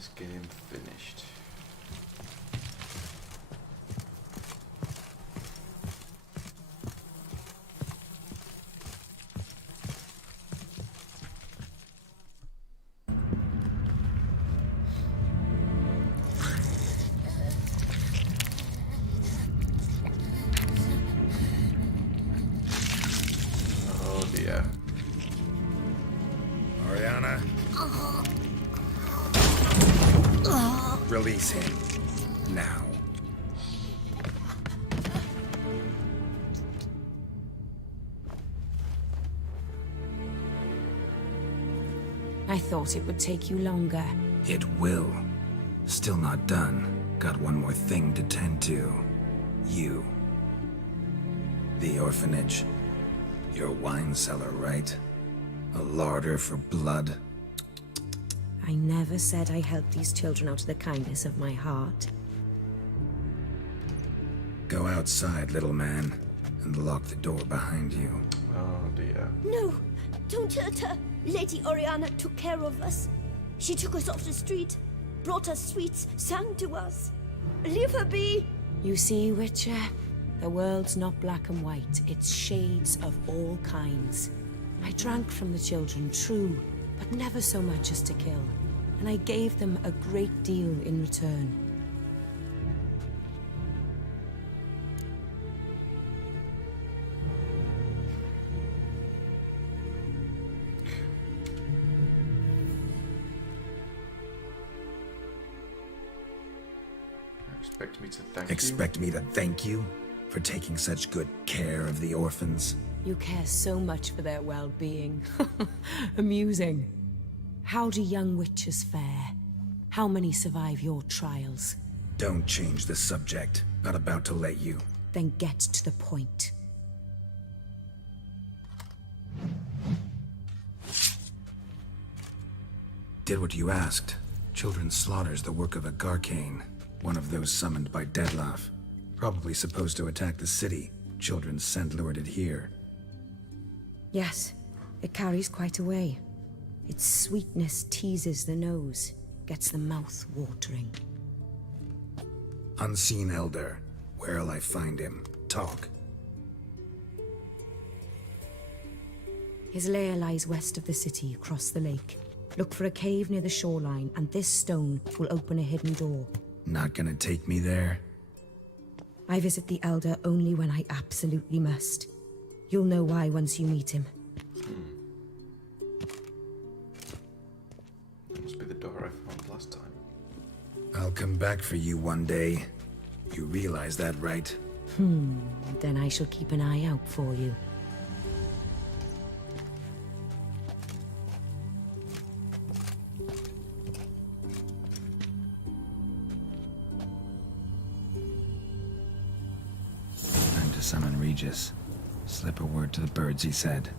this game finished. Oh dear. Oriana? Release him. Now. I thought it would take you longer. It will. Still not done. Got one more thing to tend to. You. The orphanage. Your wine cellar, right? A larder for blood. I never said I helped these children out of the kindness of my heart. Go outside, little man, and lock the door behind you. Oh dear. No, don't hurt her. Lady Oriana took care of us. She took us off the street, brought us sweets, sang to us. Leave her be. You see, Witcher? The world's not black and white. It's shades of all kinds. I drank from the children, true, but never so much as to kill. And I gave them a great deal in return. Expect me to thank you? Expect me to thank you for taking such good care of the orphans? You care so much for their well-being. Amusing. How do young witches fare? How many survive your trials? Don't change the subject. Not about to let you. Then get to the point. Did what you asked. Children's slaughter's the work of a Garcane. One of those summoned by Dettlaff. Probably supposed to attack the city. Children sent lured it here. Yes, it carries quite a way. Its sweetness teases the nose, gets the mouth watering. Unseen Elder. Where'll I find him? Talk. His lair lies west of the city, across the lake. Look for a cave near the shoreline, and this stone will open a hidden door. Not gonna take me there? I visit the Elder only when I absolutely must. You'll know why once you meet him. That must be the door I found last time. I'll come back for you one day. You realize that, right? Then I shall keep an eye out for you. Time to summon Regis. Slip a word to the birds, he said.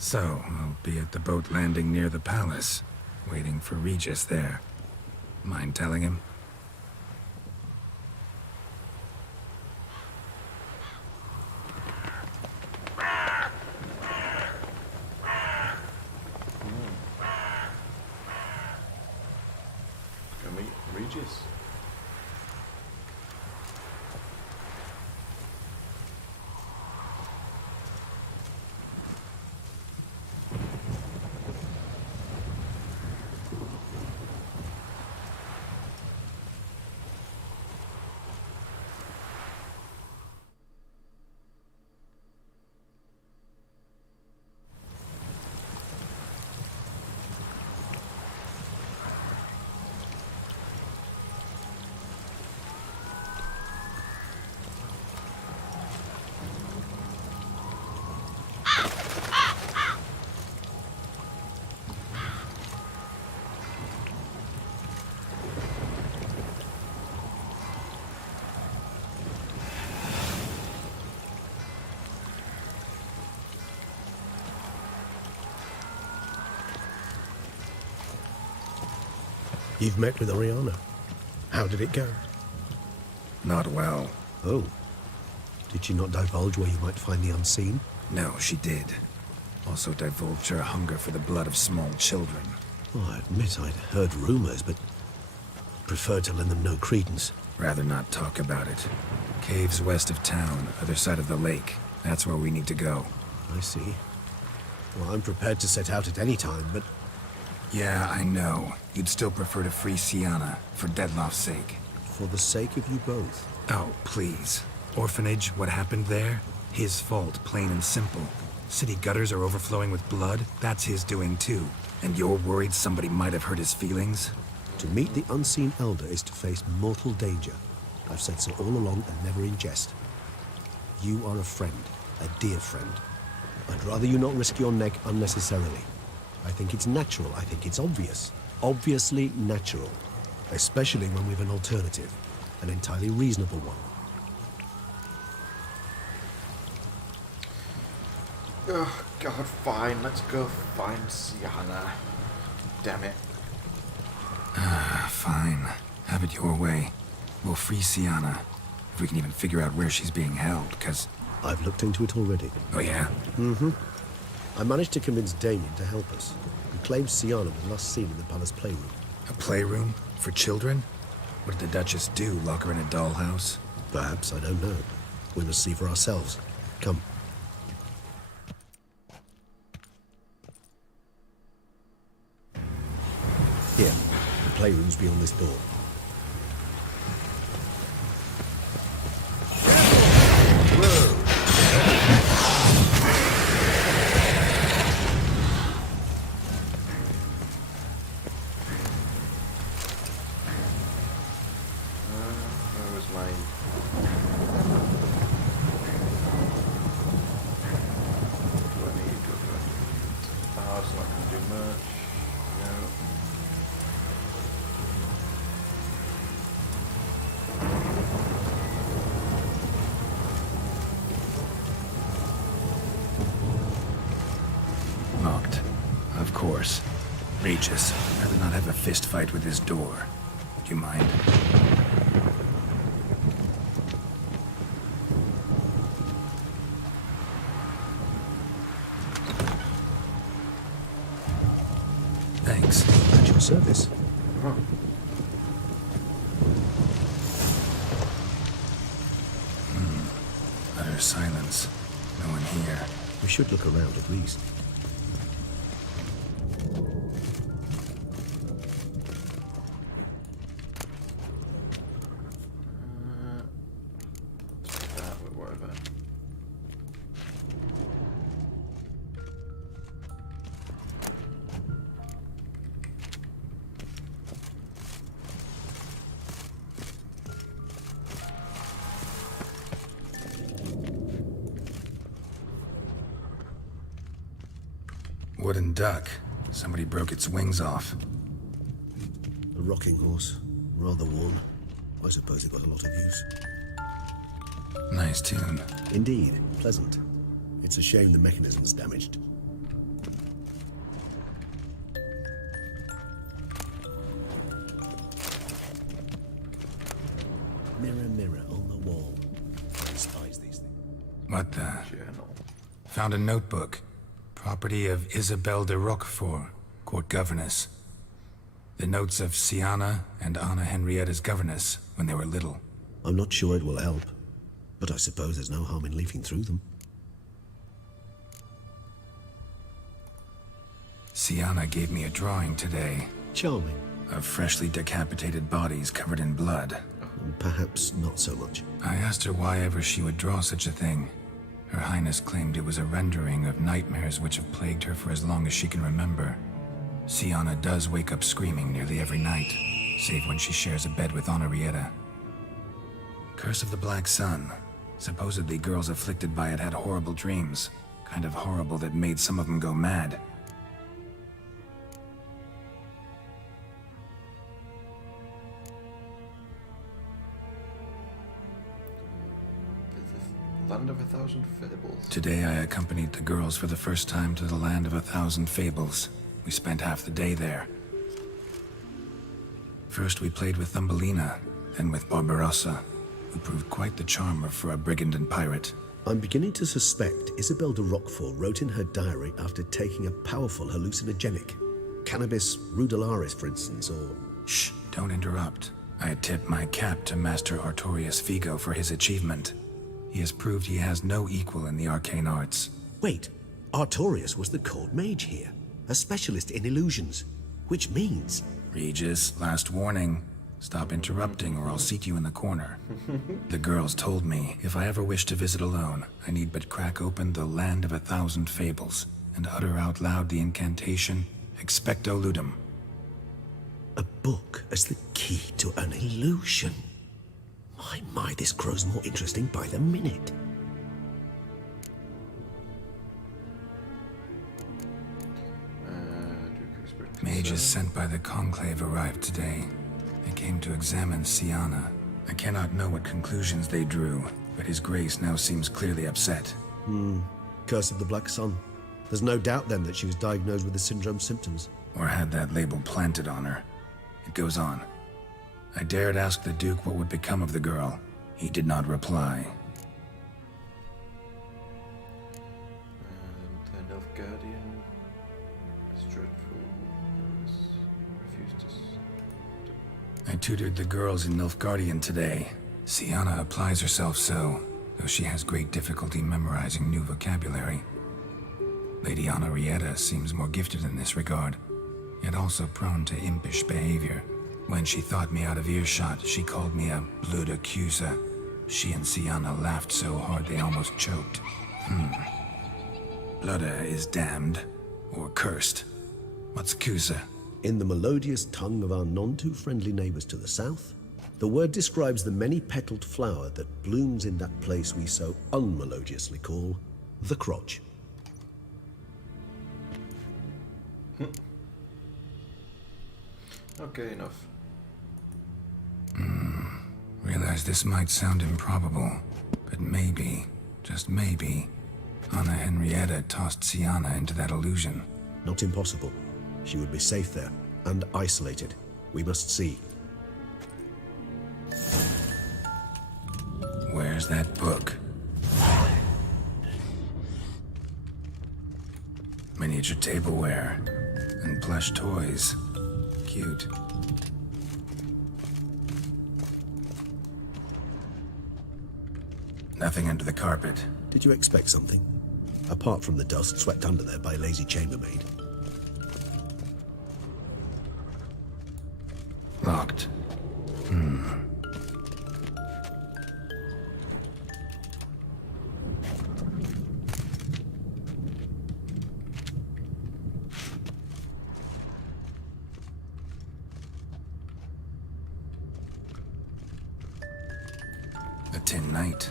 So, I'll be at the boat landing near the palace, waiting for Regis there. Mind telling him? Go meet Regis. You've met with Oriana. How did it go? Not well. Oh. Did she not divulge where you might find the unseen? No, she did. Also divulged her hunger for the blood of small children. Well, I admit I'd heard rumors, but preferred to lend them no credence. Rather not talk about it. Caves west of town, other side of the lake. That's where we need to go. I see. Well, I'm prepared to set out at any time, but... Yeah, I know. You'd still prefer to free Sienna, for Deadloff's sake. For the sake of you both. Oh, please. Orphanage, what happened there? His fault, plain and simple. City gutters are overflowing with blood. That's his doing too. And you're worried somebody might have hurt his feelings? To meet the unseen elder is to face mortal danger. I've said so all along and never in jest. You are a friend, a dear friend. I'd rather you not risk your neck unnecessarily. I think it's natural, I think it's obvious. Obviously natural. Especially when we've an alternative. An entirely reasonable one. Oh, God, fine. Let's go find Sienna. Damn it. Fine. Have it your way. We'll free Sienna. If we can even figure out where she's being held, because... I've looked into it already. Oh, yeah? Mm-hmm. I managed to convince Damien to help us. He claims Sienna was last seen in the palace playroom. A playroom? For children? What did the Duchess do? Lock her in a dollhouse? Perhaps, I don't know. We must see for ourselves. Come. Here, the playroom's beyond this door. Where was my... What do I need? Oh, it's not going to do much. No. Locked. Of course. Regis, rather not have a fist fight with his door. Do you mind? Thanks. At your service. Oh. Utter silence. No one here. We should look around at least. That would worry about. Wooden duck. Somebody broke its wings off. A rocking horse. Rather worn. I suppose it got a lot of use. Nice tune. Indeed. Pleasant. It's a shame the mechanism's damaged. Mirror, mirror on the wall. I despise these things. What the? Journal. Found a notebook. Property of Isabelle de Roquefort, court governess. The notes of Sienna and Anna Henrietta's governess when they were little. I'm not sure it will help, but I suppose there's no harm in leafing through them. Sienna gave me a drawing today Charming. of freshly decapitated bodies covered in blood. Perhaps not so much. I asked her why ever she would draw such a thing. Her Highness claimed it was a rendering of nightmares which have plagued her for as long as she can remember. Sienna does wake up screaming nearly every night, save when she shares a bed with Henrietta. Curse of the Black Sun. Supposedly girls afflicted by it had horrible dreams. Kind of horrible that made some of them go mad. The Land of a Thousand Fables. Today I accompanied the girls for the first time to the Land of a Thousand Fables. We spent half the day there. First we played with Thumbelina, then with Barbarossa, who proved quite the charmer for a brigand and pirate. I'm beginning to suspect Isabel de Roquefort wrote in her diary after taking a powerful hallucinogenic. Cannabis rudularis, for instance, or... Shh, don't interrupt. I tip my cap to Master Artorius Figo for his achievement. He has proved he has no equal in the arcane arts. Wait, Artorius was the court mage here, a specialist in illusions, which means... Regis, last warning. Stop interrupting or I'll seat you in the corner. The girls told me if I ever wish to visit alone, I need but crack open the Land of 1,000 Fables and utter out loud the incantation, Expecto Ludum. A book as the key to an illusion. My, this grows more interesting by the minute. Mages sent by the Conclave arrived today. They came to examine Siana. I cannot know what conclusions they drew, but His Grace now seems clearly upset. Curse of the Black Sun. There's no doubt then that she was diagnosed with the syndrome symptoms. Or had that label planted on her. It goes on. I dared ask the Duke what would become of the girl. He did not reply. And the Nilfgaardian is dreadful. Refused to... I tutored the girls in Nilfgaardian today. Siana applies herself so, though she has great difficulty memorizing new vocabulary. Lady Henrietta seems more gifted in this regard, yet also prone to impish behavior. When she thought me out of earshot, she called me a blood accuser. She and Siana laughed so hard they almost choked. Blooda is damned, or cursed. What's Cusa? In the melodious tongue of our none-too-friendly neighbors to the south, the word describes the many-petaled flower that blooms in that place we so unmelodiously call the crotch. Okay, enough. Realize this might sound improbable, but maybe, just maybe, Anna Henrietta tossed Siana into that illusion. Not impossible. She would be safe there, and isolated. We must see. Where's that book? Miniature tableware and plush toys. Cute. Nothing under the carpet. Did you expect something? Apart from the dust swept under there by a lazy chambermaid. Locked. A tin knight.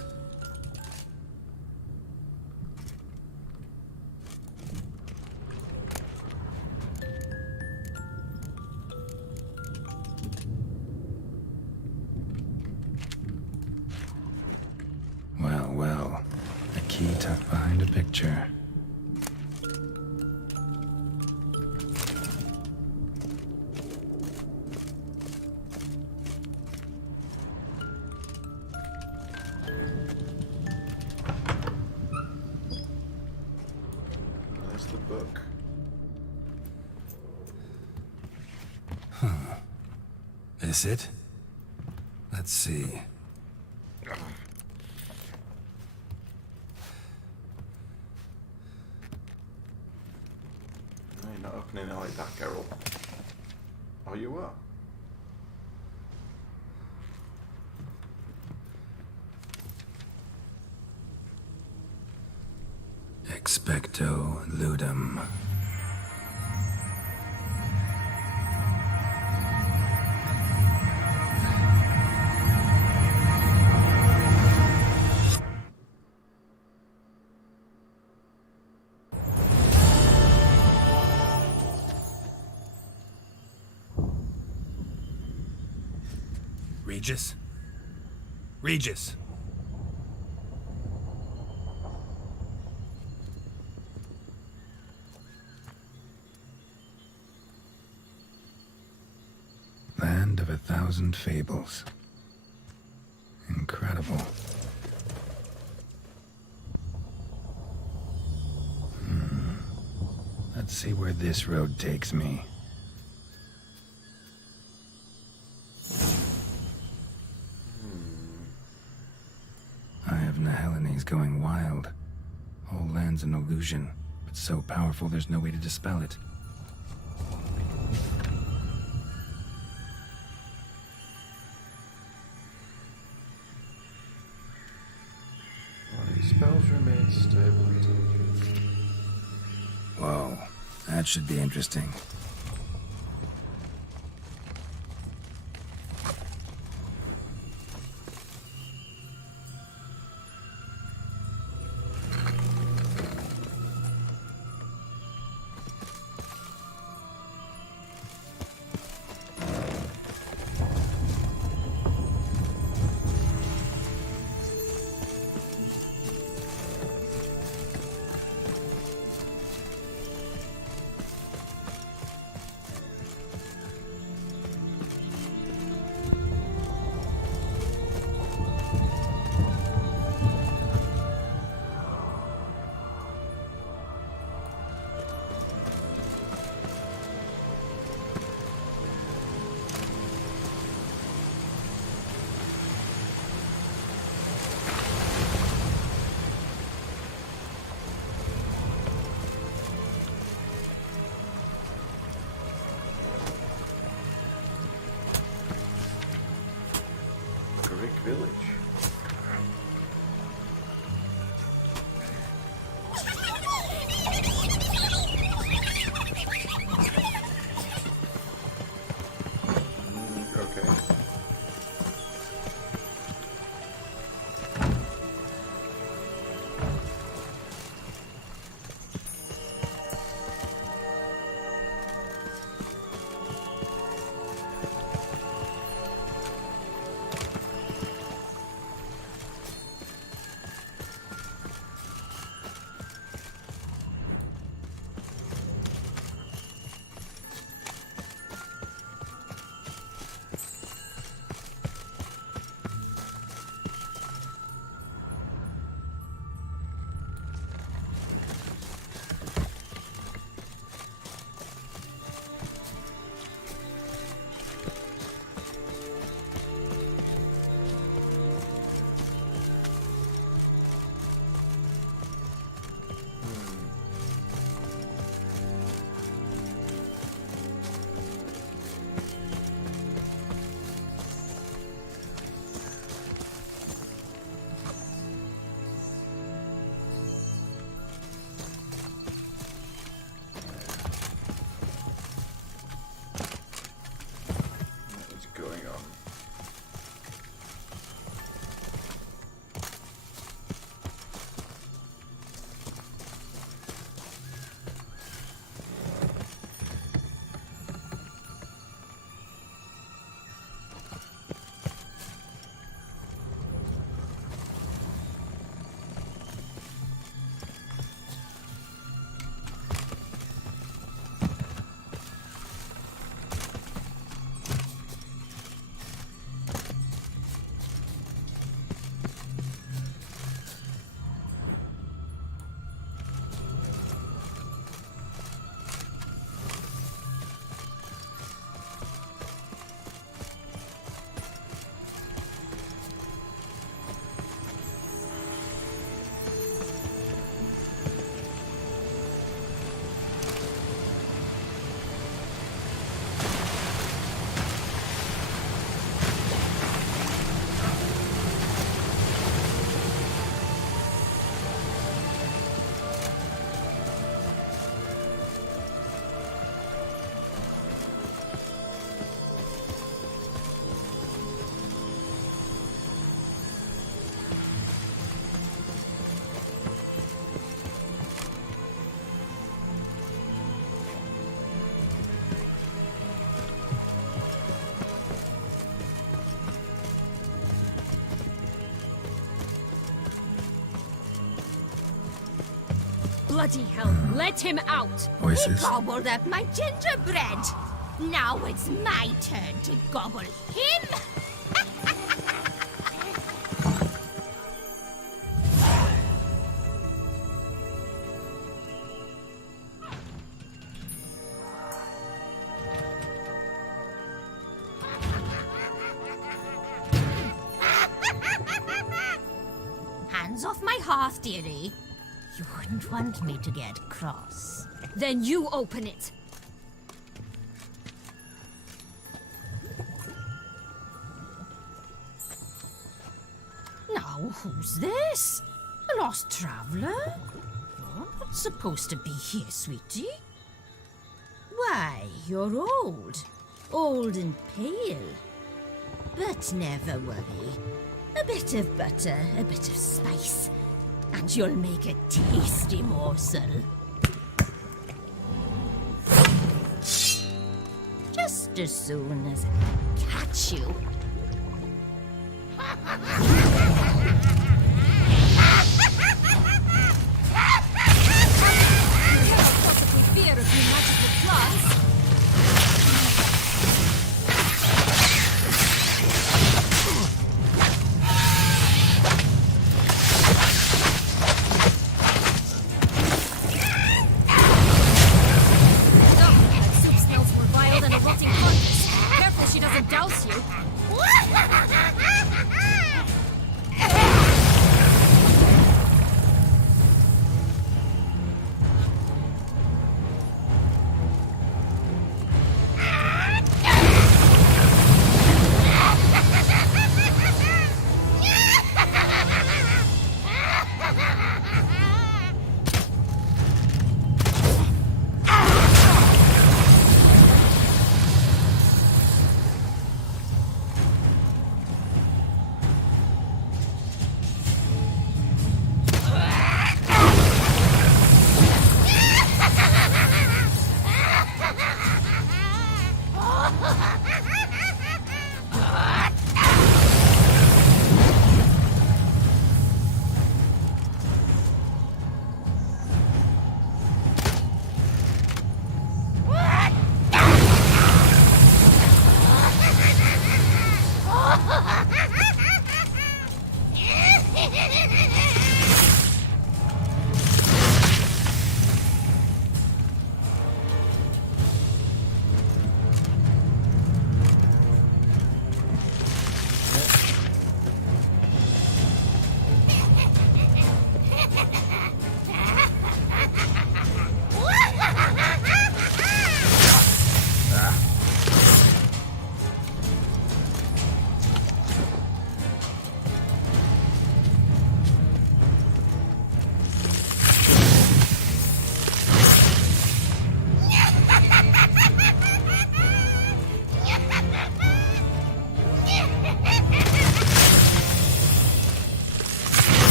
Well, a key tucked behind a picture. There's the book. This it? Let's see. No, you're not opening it like that, Carol. Oh, you are? Expecto Ludum. Regis? Regis! Land of 1,000 fables. Incredible. Let's see where this road takes me. I have Nahelines going wild. Whole land's an illusion, but so powerful there's no way to dispel it. Spells remain stable until Whoa, that should be interesting. Greek village. Okay. What's going on? Bloody hell, let him out! Voices. He gobbled up my gingerbread! Now it's my turn to goggle him! Hands off my hearth, dearie. You wouldn't want me to get cross. Then you open it. Now, who's this? A lost traveler? You're not supposed to be here, sweetie. Why, you're old. Old and pale. But never worry. A bit of butter, a bit of spice, and you'll make a tasty morsel. Just as soon as I catch you. Possibly fear of you magical claws. That soup smells more vile than a rotting carcass. Careful she doesn't douse you.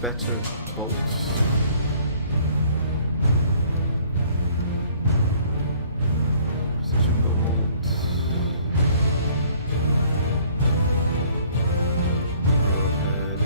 better bolts. Precision bolts. Broadhead.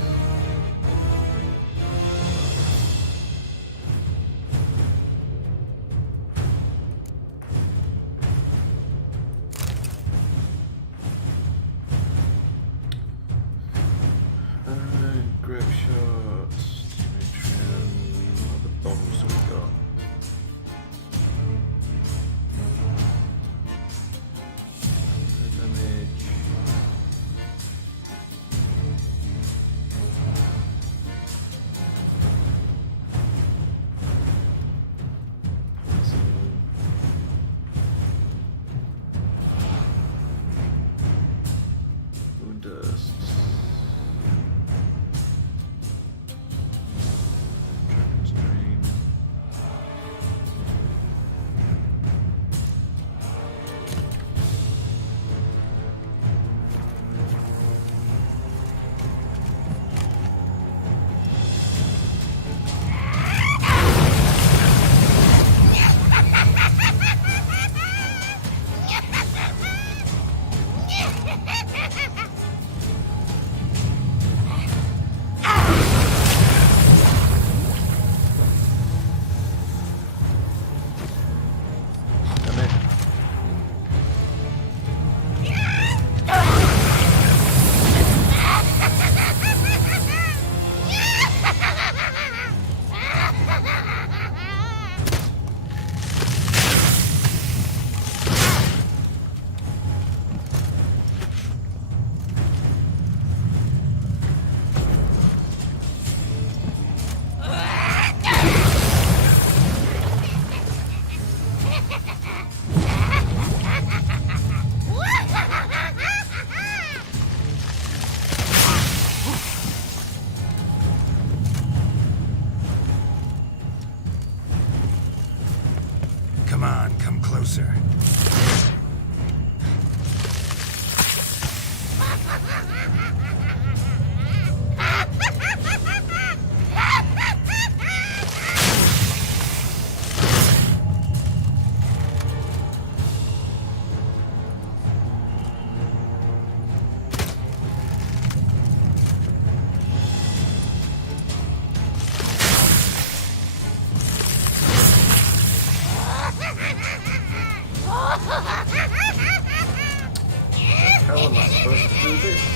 Come closer. How am I supposed to do this?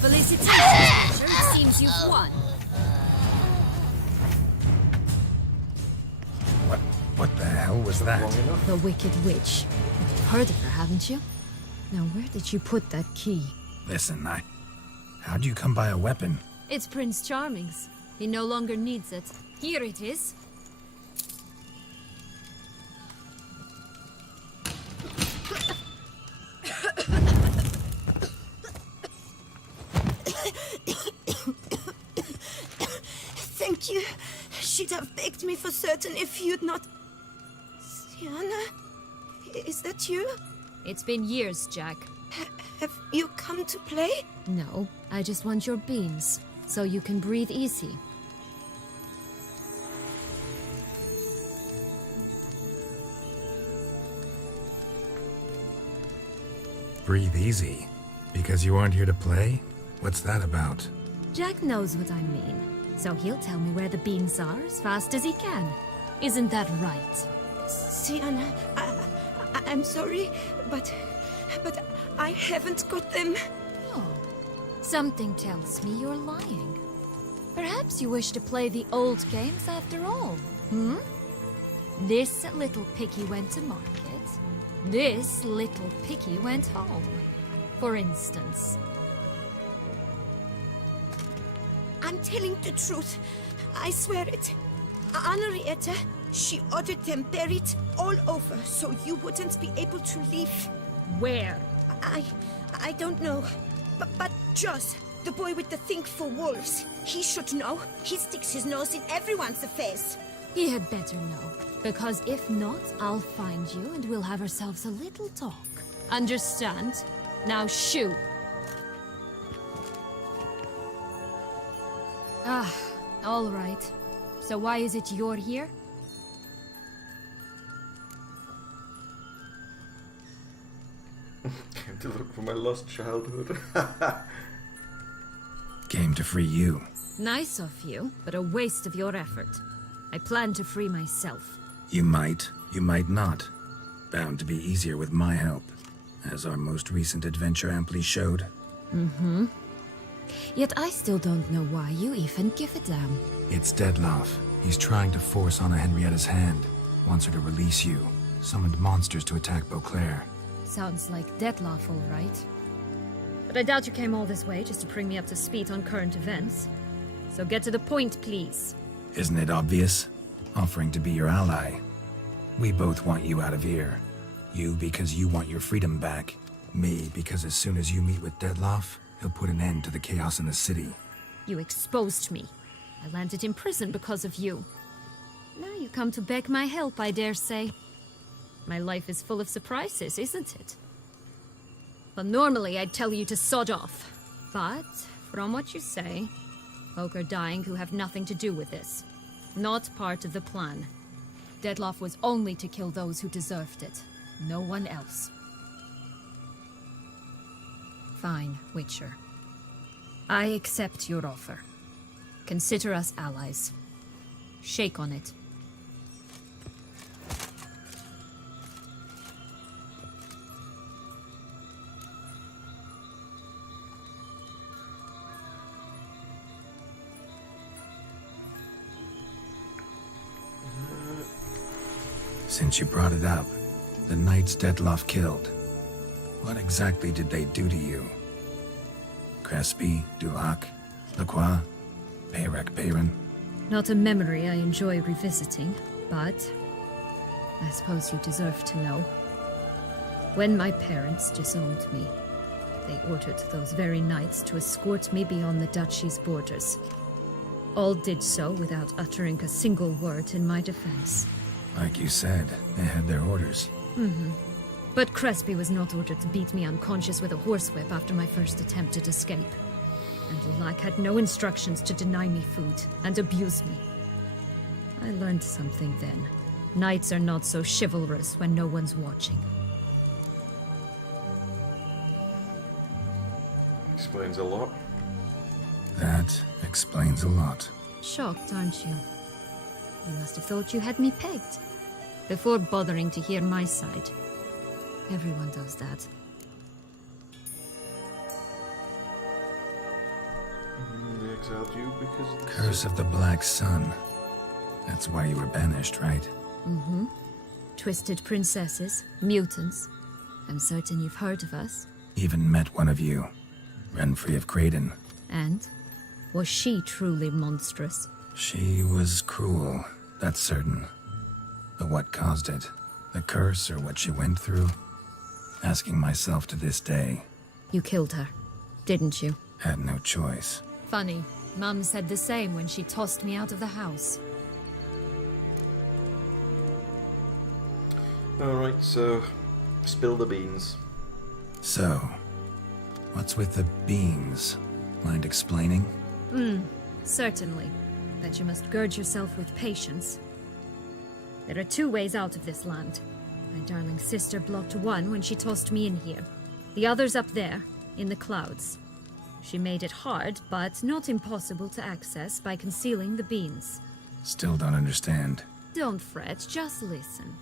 Felicitations, Witcher. It seems you've won. What the hell was that? Long enough? The Wicked Witch. You've heard of her, haven't you? Now, where did you put that key? Listen, how'd you come by a weapon? It's Prince Charming's. He no longer needs it. Here it is. Thank you. She'd have begged me for certain if you'd not... Sienna? Is that you? It's been years, Jack. Have you come to play? No, I just want your beans, so you can breathe easy. Breathe easy. Because you aren't here to play? What's that about? Jack knows what I mean, so he'll tell me where the beans are as fast as he can. Isn't that right? Sienna, I'm sorry, but I haven't got them. Oh, something tells me you're lying. Perhaps you wish to play the old games after all, hmm? This little picky went to market. This little picky went home, for instance. I'm telling the truth. I swear it. Henrietta, she ordered them buried all over so you wouldn't be able to leave. Where? I don't know. But Joss, the boy with the thing for wolves, he should know. He sticks his nose in everyone's affairs. He had better know, because if not, I'll find you and we'll have ourselves a little talk. Understand? Now shoo! Ah, all right. So why is it you're here? Came to look for my lost childhood. Came to free you. Nice of you, but a waste of your effort. I plan to free myself. You might not. Bound to be easier with my help, as our most recent adventure amply showed. Mm-hmm. Yet I still don't know why you even give a damn. It's Deadloff. He's trying to force Anna Henrietta's hand. Wants her to release you. Summoned monsters to attack Beauclair. Sounds like Dettlaff, all right. But I doubt you came all this way just to bring me up to speed on current events. So get to the point, please. Isn't it obvious? Offering to be your ally. We both want you out of here. You because you want your freedom back. Me because as soon as you meet with Deadloff, he'll put an end to the chaos in the city. You exposed me. I landed in prison because of you. Now you come to beg my help, I dare say. My life is full of surprises, isn't it? Well, normally I'd tell you to sod off. But, from what you say, folk are dying who have nothing to do with this. Not part of the plan. Deadloff was only to kill those who deserved it. No one else. Fine, Witcher. I accept your offer. Consider us allies. Shake on it. Since you brought it up, the knights Dettloff killed. What exactly did they do to you? Crespi, Dulac, Lacroix, Peyrac Peyran? Not a memory I enjoy revisiting, but I suppose you deserve to know. When my parents disowned me, they ordered those very knights to escort me beyond the duchy's borders. All did so without uttering a single word in my defense. Like you said, they had their orders. Mm-hmm. But Crespi was not ordered to beat me unconscious with a horsewhip after my first attempt at escape. And Dulac had no instructions to deny me food and abuse me. I learned something then. Knights are not so chivalrous when no one's watching. Explains a lot. That explains a lot. Shocked, aren't you? You must have thought you had me pegged. before bothering to hear my side. Everyone does that. They exiled you because of the Curse of the Black Sun. That's why you were banished, right? Mm-hmm. Twisted princesses, mutants. I'm certain you've heard of us. Even met one of you. Ran free of Kraden. And? Was she truly monstrous? She was cruel, that's certain. But what caused it? The curse or what she went through? Asking myself to this day. You killed her, didn't you? Had no choice. Funny. Mum said the same when she tossed me out of the house. Alright, so spill the beans. So, what's with the beans? Mind explaining? Certainly. But you must gird yourself with patience. There are 2 ways out of this land. My darling sister blocked one when she tossed me in here. The other's up there, in the clouds. She made it hard, but not impossible to access by concealing the beans. Still don't understand. Don't fret, just listen.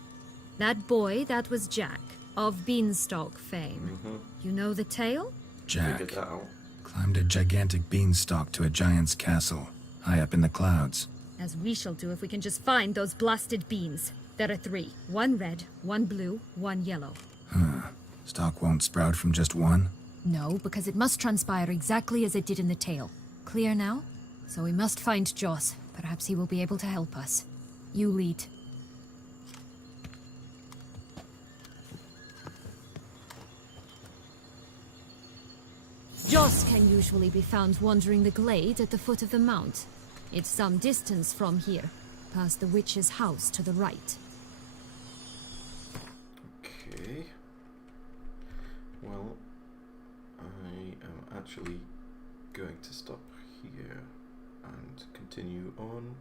That boy, that was Jack, of Beanstalk fame. You know the tale? Jack Figured that out. climbed a gigantic beanstalk to a giant's castle, high up in the clouds. As we shall do if we can just find those blasted beans. There are 3. 1 red, 1 blue, 1 yellow. Stalk won't sprout from just one? No, because it must transpire exactly as it did in the tale. Clear now? So we must find Joss. Perhaps he will be able to help us. You lead. Joss can usually be found wandering the glade at the foot of the mount. It's some distance from here, past the witch's house to the right. Okay. Well, I am actually going to stop here and continue on